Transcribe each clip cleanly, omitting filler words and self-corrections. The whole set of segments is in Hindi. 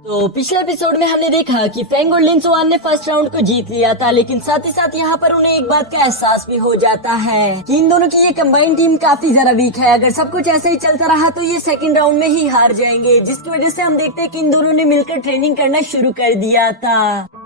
तो पिछले एपिसोड में हमने देखा कि फेंग और लिन जुआन ने फर्स्ट राउंड को जीत लिया था, लेकिन साथ ही साथ यहाँ पर उन्हें एक बात का एहसास भी हो जाता है कि इन दोनों की ये कंबाइंड टीम काफी ज्यादा वीक है। अगर सब कुछ ऐसे ही चलता रहा तो ये सेकंड राउंड में ही हार जाएंगे, जिसकी वजह से हम देखते हैं कि इन दोनों ने मिलकर ट्रेनिंग करना शुरू कर दिया था।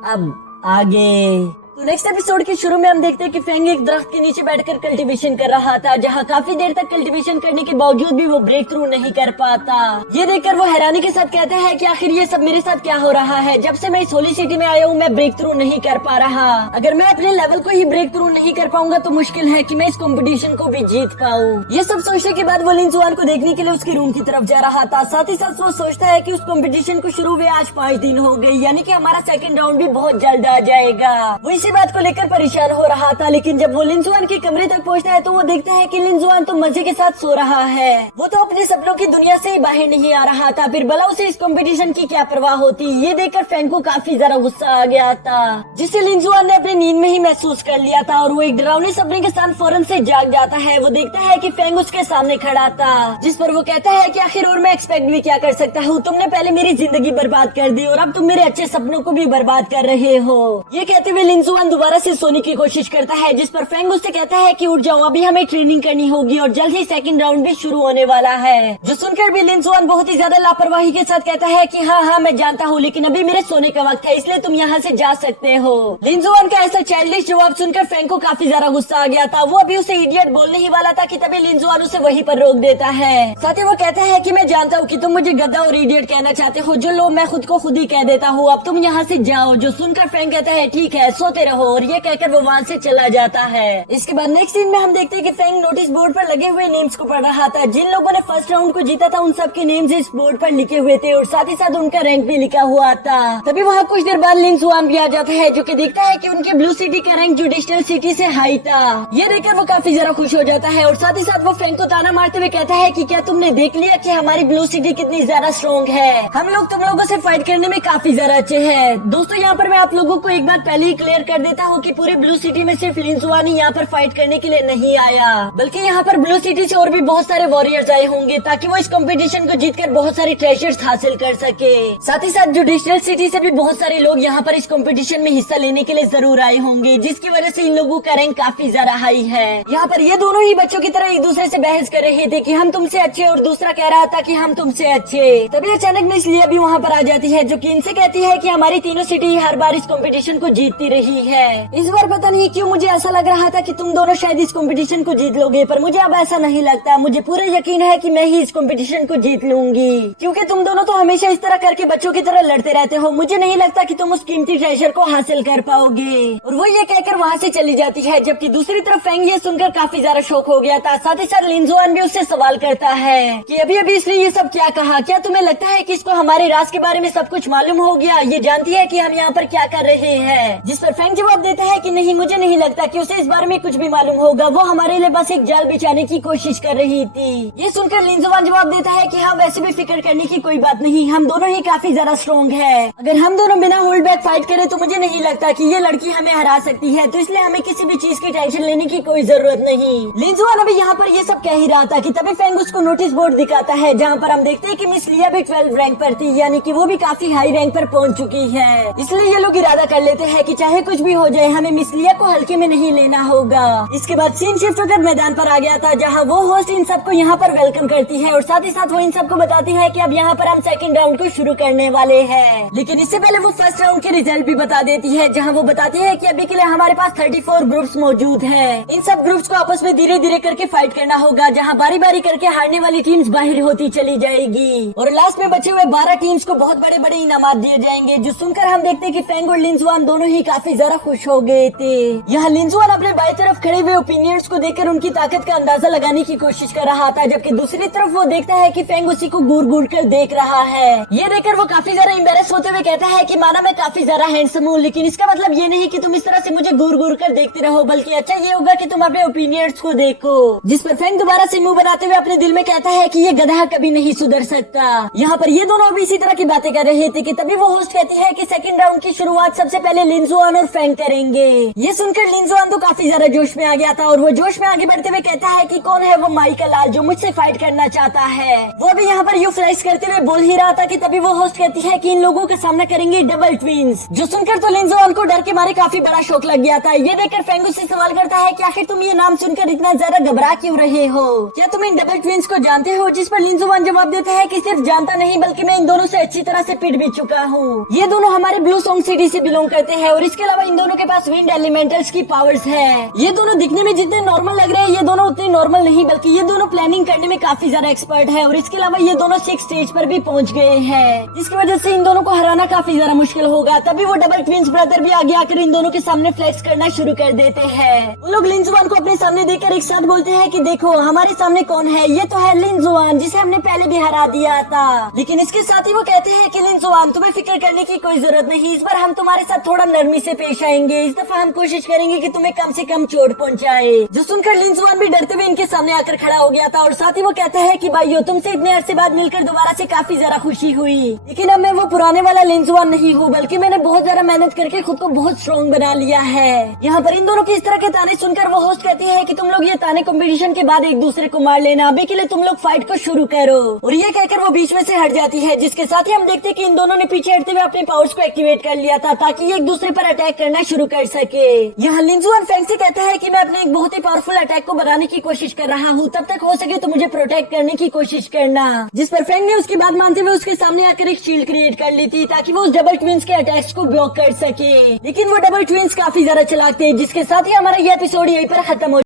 अब आगे तो नेक्स्ट एपिसोड के शुरू में हम देखते हैं कि फेंग एक दरख्त के नीचे बैठकर कल्टीवेशन कर रहा था, जहां काफी देर तक कल्टीवेशन करने के बावजूद भी वो ब्रेक थ्रू नहीं कर पाता। ये देखकर वो हैरानी के साथ कहता है कि आखिर ये सब मेरे साथ क्या हो रहा है। जब से मैं इस होली सिटी में आया हूँ मैं ब्रेक थ्रू नहीं कर पा रहा। अगर मैं अपने लेवल को ही ब्रेक थ्रू नहीं कर पाऊंगा तो मुश्किल है कि मैं इस कॉम्पिटिशन को भी जीत पाऊँ। ये सब सोचने के बाद वो लिन जुआन को देखने के लिए उसके रूम की तरफ जा रहा था। साथ ही साथ वो सोचता है कि उस कॉम्पिटिशन को शुरू हुए आज 5 दिन हो गए, यानी कि हमारा सेकंड राउंड भी बहुत जल्द आ जाएगा। वो इसी बात को लेकर परेशान हो रहा था, लेकिन जब वो लिन जुआन के कमरे तक पहुंचता है तो वो देखता है कि लिन जुआन तो मजे के साथ सो रहा है। वो तो अपने सपनों की दुनिया से ही बाहर नहीं आ रहा था, फिर भला उसे इस कंपटीशन की क्या परवाह होती। ये देखकर फेंग को काफी ज्यादा गुस्सा आ गया था, जिसे लिन जुआन ने अपनी नींद में ही महसूस कर लिया था और वो एक डरावनी सपने के साथ फौरन से जाग जाता है। वो देखता है कि फेंग उसके सामने खड़ा था, जिस पर वो कहता है कि आखिर और मैं एक्सपेक्ट भी क्या कर सकता हूँ। तुमने पहले मेरी जिंदगी बर्बाद कर दी और अब तुम मेरे अच्छे सपनों को भी बर्बाद कर रहे हो। ये कहते हुए लिन जुआन दोबारा से सोने की कोशिश करता है, जिस पर फेंग उससे कहता है कि उठ जाओ, अभी हमें ट्रेनिंग करनी होगी और जल्द ही सेकंड राउंड भी शुरू होने वाला है। जो सुनकर भी लिन जुआन बहुत ही ज्यादा लापरवाही के साथ कहता है कि हाँ मैं जानता हूँ, लेकिन अभी मेरे सोने का वक्त है, इसलिए तुम यहाँ से जा सकते हो। लिन जुआन का ऐसा चाइल्डिश जवाब सुनकर फेंग को काफी ज्यादा गुस्सा आ गया था। वो अभी उसे इडियट बोलने ही वाला था कि तभी लिन जुआन उसे वहीं पर रोक देता है। साथ ही वो कहता है कि मैं जानता हूँ कि तुम मुझे गधा और इडियट कहना चाहते हो, जो लो मैं खुद को खुद ही कह देता हूँ। अब तुम यहाँ से जाओ। जो सुनकर फेंग कहता है ठीक है सोते रहो, और ये कहकर वो वहाँ से चला जाता है। इसके बाद नेक्स्ट सीन में हम देखते हैं कि फेंग नोटिस बोर्ड पर लगे हुए नेम्स को पढ़ रहा था। जिन लोगों ने फर्स्ट राउंड को जीता था उन सबके नेम्स इस बोर्ड पर लिखे हुए थे और साथ ही साथ उनका रैंक भी लिखा हुआ था। तभी वहाँ कुछ देर बाद लिन जुआन भी आ जाता है, जो कि देखता है कि उनके ब्लू सिटी का रैंक जुडिशनल सिटी से हाई था। ये देखकर वो काफी ज्यादा खुश हो जाता है और साथ ही साथ वो फेंग को ताना मारते हुए कहता है कि क्या तुमने देख लिया कि हमारी ब्लू सिटी कितनी ज्यादा स्ट्रॉन्ग है। हम लोग तुम लोगों से फाइट करने में काफी ज्यादा अच्छे हैं। दोस्तों यहाँ पर मैं आप लोगों को एक बात पहले ही क्लियर कर देता हूँ कि पूरे ब्लू सिटी में सिर्फ लिन जुआन ही यहाँ पर फाइट करने के लिए नहीं आया, बल्कि यहाँ पर ब्लू सिटी से और भी बहुत सारे वॉरियर्स आए होंगे ताकि वो इस कंपटीशन को जीतकर बहुत सारे ट्रेजर्स हासिल कर सके। साथ ही साथ जुडिशनल सिटी से भी बहुत सारे लोग यहाँ पर इस कंपटीशन में हिस्सा लेने के लिए जरूर आए होंगे, जिसकी वजह से इन लोगों का रैंक काफी ज्यादा हाई है। यहाँ पर ये दोनों ही बच्चों की तरह एक दूसरे से बहस कर रहे थे कि हम तुमसे अच्छे, और दूसरा कह रहा था कि हम तुमसे अच्छे। तभी अचानक मिस लिया भी वहाँ पर आ जाती है, जो कि इनसे कहती है कि हमारी तीनों सिटी हर बार इस कंपटीशन को जीतती रही है। इस बार पता नहीं क्यों मुझे ऐसा लग रहा था कि तुम दोनों शायद इस कंपटीशन को जीत लोगे, पर मुझे अब ऐसा नहीं लगता। मुझे पूरा यकीन है कि मैं ही इस कंपटीशन को जीत लूंगी, क्योंकि तुम दोनों तो हमेशा इस तरह करके बच्चों की तरह लड़ते रहते हो। मुझे नहीं लगता कि तुम उस कीमती ट्रेजर को हासिल कर पाओगे। और वो ये कहकर वहाँ से चली जाती है, जबकि दूसरी तरफ फेंग ये सुनकर काफी ज्यादा शॉक हो गया था। साथ ही साथ लिन जुआन भी उससे सवाल करता है कि अभी अभी इसने ये सब क्या कहा। क्या तुम्हें लगता है कि इसको हमारे राज के बारे में सब कुछ मालूम हो गया? ये जानती है कि हम यहाँ पर क्या कर रहे हैं? जिस पर फेंग जवाब देता है कि नहीं, मुझे नहीं लगता कि उसे इस बारे में कुछ भी मालूम होगा। वो हमारे लिए बस एक जाल बिछाने की कोशिश कर रही थी। ये सुनकर लिन जुआन जवाब देता है कि हाँ वैसे भी फिक्र करने की कोई बात नहीं, हम दोनों ही काफी ज्यादा स्ट्रॉन्ग है। अगर हम दोनों बिना होल्ड बैक फाइट करें तो मुझे नहीं लगता कि ये लड़की हमें हरा सकती है, तो इसलिए हमें किसी भी चीज की टेंशन लेने की कोई जरूरत नहीं। लिन जुआन अभी यहाँ पर ये सब कह ही रहा था कि तभी फेंग उसको नोटिस बोर्ड दिखाता है, जहाँ पर हम देखते हैं कि मिस लिया भी 12 रैंक पर थी, यानी कि वो भी काफी हाई रैंक पर पहुँच चुकी है। इसलिए ये लोग इरादा कर लेते हैं कि चाहे कुछ भी हो जाए हमें मिस लिया को हल्के में नहीं लेना होगा। इसके बाद सीन शिफ्ट होकर मैदान पर आ गया था, जहाँ वो होस्ट इन सबको यहाँ पर वेलकम करती है और साथ ही साथ वो इन सबको बताती है कि अब यहाँ पर हम सेकंड राउंड को शुरू करने वाले हैं। लेकिन इससे पहले वो फर्स्ट राउंड के रिजल्ट भी बता देती है, जहाँ वो बताती है कि अभी के लिए हमारे पास 34 ग्रुप्स मौजूद हैं। इन सब ग्रुप्स को आपस में धीरे धीरे करके फाइट करना होगा, जहाँ बारी बारी करके हारने वाली टीम्स बाहर होती चली जाएगी और लास्ट में बचे हुए 12 टीम्स को बहुत बड़े बड़े इनामात दिए जाएंगे। जो सुनकर हम देखते हैं कि फेंग और लिन जुआन दोनों ही काफी ज्यादा खुश हो गए थे। यहाँ लिन जुआन अपने बाएं तरफ खड़े हुए ओपिनियंस को देखकर उनकी ताकत का अंदाजा लगाने की कोशिश कर रहा था, जबकि दूसरी तरफ वो देखता है कि फेंग उसी को घूर घूर कर देख रहा है। ये देखकर वो काफी ज्यादा एम्बैरेस होते हुए कहता है कि माना मैं काफी ज्यादा हैंडसम हूँ, लेकिन इसका मतलब ये नहीं कि तुम इस तरह से मुझे घूर घूर कर देखते रहो, बल्कि अच्छा ये होगा कि तुम अपने ओपिनियंस को देखो। जिस पर फेंग दोबारा से मुंह बनाते हुए अपने दिल में कहता है कि ये गधा कभी नहीं सुधर सकता। यहाँ पर ये दोनों भी इसी तरह की बातें कर रहे थे कि तभी वो होस्ट कहती है कि सेकंड राउंड की शुरुआत सबसे पहले लिन जुआन और फेंग करेंगे। ये सुनकर लिंजुआन तो काफी ज्यादा जोश में आ गया था और वो जोश में आगे बढ़ते हुए कहता है कि कौन है वो माई का लाल जो मुझसे फाइट करना चाहता है। वो अभी यहाँ पर यू फ्लैश करते हुए बोल ही रहा था कि तभी वो होस्ट कहती है कि इन लोगों का सामना करेंगे डबल ट्विंस। जो सुनकर तो लिंजुआन को डर के मारे काफी बड़ा शौक लग गया था। ये देखकर फेंग उससे सवाल करता है कि आखिर तुम ये नाम सुनकर इतना ज्यादा घबरा क्यों रहे हो, क्या तुम इन डबल ट्विंस को जानते हो? जिस पर लिंजुआन जवाब देता है कि सिर्फ जानता नहीं बल्कि मैं इन दोनों से अच्छी तरह से पिट भी चुका हूँ। ये दोनों हमारे ब्लू सॉन्ग सिटी से बिलोंग करते हैं और इसके अलावा इन दोनों के पास विंड एलिमेंटल्स की पावर्स है। ये दोनों दिखने में जितने नॉर्मल लग रहे हैं ये दोनों उतने नॉर्मल नहीं बल्कि ये दोनों प्लानिंग करने में काफी ज्यादा एक्सपर्ट है और इसके अलावा ये दोनों 6 स्टेज पर भी पहुंच गए हैं, जिसकी वजह से इन दोनों को हराना काफी ज्यादा मुश्किल होगा। तभी वो डबल ट्विंस ब्रदर भी आगे आकर इन दोनों के सामने फ्लेक्स करना शुरू कर देते हैं। उन लोग लिंजुआन को अपने सामने देखकर एक साथ बोलते हैं कि देखो हमारे सामने कौन है, ये तो है लिंजुआन जिसे हमने पहले भी हरा दिया था। लेकिन इसके साथ ही वो कहते हैं कि लिंजुआन तुम्हें फिक्र करने की कोई जरूरत नहीं, इस बार हम तुम्हारे साथ थोड़ा नरमी से पेश आएंगे। इस दफा हम कोशिश करेंगे कि तुम्हें कम से कम चोट पहुंचाए। जो सुनकर लिंजुआन भी डरते हुए इनके सामने आकर खड़ा हो गया था और साथ ही वो कहता है कि भाइयों तुमसे इतने अरसे बाद मिलकर दोबारा से काफी ज्यादा खुशी हुई, लेकिन अब मैं वो पुराने वाला लिंजुआन नहीं हूँ बल्कि मैंने बहुत ज्यादा मेहनत करके खुद को बहुत स्ट्रॉन्ग बना लिया है। यहाँ पर इन दोनों की इस तरह के ताने सुनकर वो होस्ट कहती है कि तुम लोग ये ताने कंपटीशन के बाद एक दूसरे को मार लेना, अभी के लिए तुम लोग फाइट को शुरू करो। और ये कहकर वो बीच में से हट जाती है, जिसके साथ ही हम देखते हैं कि इन दोनों ने पीछे हटते हुए अपने पावर्स को एक्टिवेट कर लिया था ताकि ये एक दूसरे पर अटैक करना शुरू कर सके। यहाँ लिंजुआन फेंग से कहता है कि मैं अपने एक बहुत ही पावरफुल अटैक को बनाने की कोशिश कर रहा हूँ, तब तक हो सके तो मुझे प्रोटेक्ट करने की कोशिश करना। जिस पर फेंग ने उसकी बात मानते हुए उसके सामने आकर एक शील्ड क्रिएट कर ली थी ताकि वो उस डबल ट्विंस के अटैक्स को ब्लॉक कर सके। लेकिन वो डबल ट्विंस काफी ज्यादा चालाक थे, जिसके साथ ही हमारा ये एपिसोड यहीं पर खत्म हो